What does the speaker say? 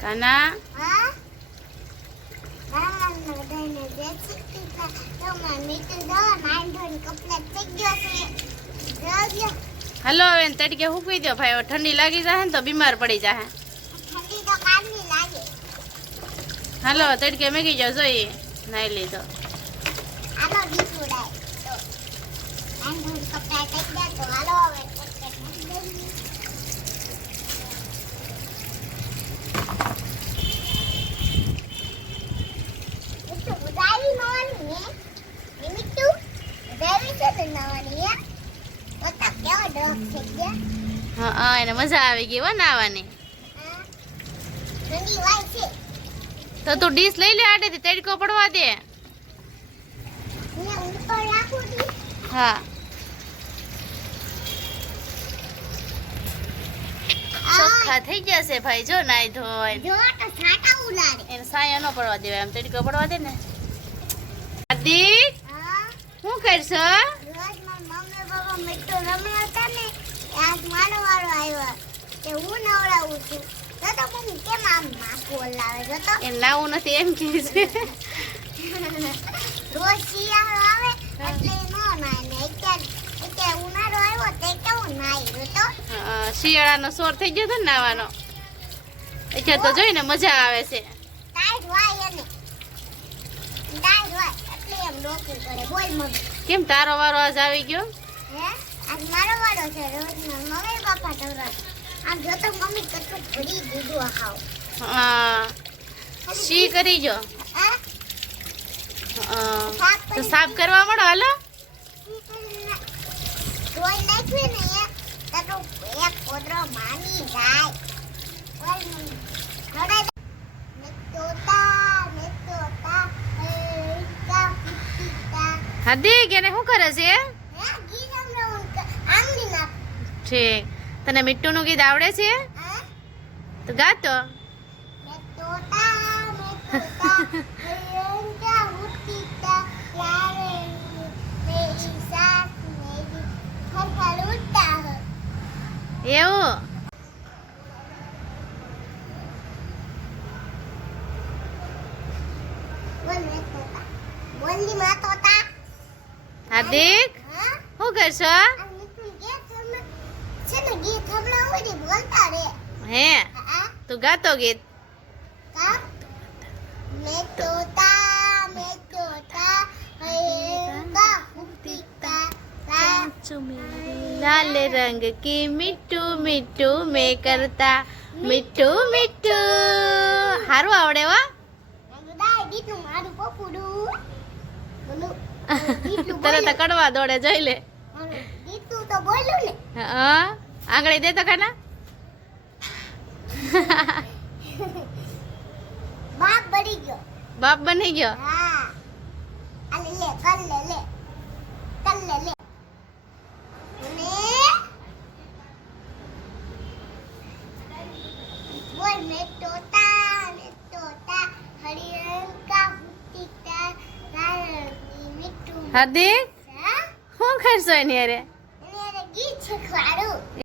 સાના hello એને તડકે હુકવી દો ભાઈ ઠંડી લાગી જાય ને તો બીમાર પડી જાય હાલો તડકે મેગી જાવ જોઈ નાઈ લીધો. હાલો હવે કપડાં મૂકી દઈએ. મીઠું ઉડાવી નવાની હે એ મીઠું ઉડાવી છે તો નવાની હે. ઓતા કેવો ડોક છે ગયા હા હા એને મજા આવી ગઈ હો નાવાની. હા. ઠંડી વાય છે. તો તું ડીશ લઈ લે આડેથી તડકો પડવા દે. અહીંયા ઉપર રાખું છું હા. ચોખ્ખા થઈ ગયા છે ભાઈ જો નાઈ ધોઈ. જો તો છાંટા ઉલાડે એને સાયા ન પડવા દેવાય એમ તડકો પડવા દે ને. આદિક હા. શું કરશો રોજ મારા મમ્મી પપ્પા મીઠું રમ્યા હતા ને એ આજ મારો વારો આવ્યો કે હું નવડાવું છું. તો તો મમ્મી કેમ આમ માથું ઓલાવે જો તો. એમ લાવું નથી એમ કે છે. રોજ શિયાળો આવે એટલે ન નાય ને અત્યારે અત્યારે ઉનાળો આવ્યો તે કેવું નાય જો તો. શિયાળાનો સોર થઈ ગયો હતો નાવાનો અત્યારે તો જોઈને મજા આવે છે. ટાઈટ વાય એને. ટાઈટ એટલે એમ ડોકી કરે. બોલ મમ્મી. કેમ તારો વારો આજ આવી ગયો? હે? આજ મારો વારો છે મમ્મી પપ્પા ટવરા આમ જો તો મમ્મી કેટલું ભરી દીધું હાવ. હા. શી કરી જો. તો સાફ કરવા મળો હાલો? કોઈ નાખવી ને એક તો એક કોદરો માની જાય. ઓય મમ્મી, ઘોડા દે. ને તોતા, ને તોતા, એ ઈકા પીતા. હાર્દિક એને શું કરે છે હે, ગીત સંભળાવું ને આંગળી નાખ. ઠીક તને મીઠુંનું ગીત આવડે છે? તો ગાતો. એવું. હાર્દિક? શું કરશો આ મીઠું ગીત સંભળા- છે ને ગીત સંભળાવું ને બોલતા રે. હે? તું ગાતો ગીત? મેં તોતા, મેં તોતા, હૈયંગા હુકીતા, લા- લાલ રંગ કી મીઠું મીઠું મેં કરતા. મીઠું મીઠું. હારું આવડે વા તરત કડવા દોડે જોઈ લે. તો બોલ્યું ને. હા. આંગળી દે તો ખાના. બાપ બની ગયો. બાપ બની ગયો? હા. આલે લે કર લે લે. કર લે લે. હાર્દિક? શું કરશો એની અરે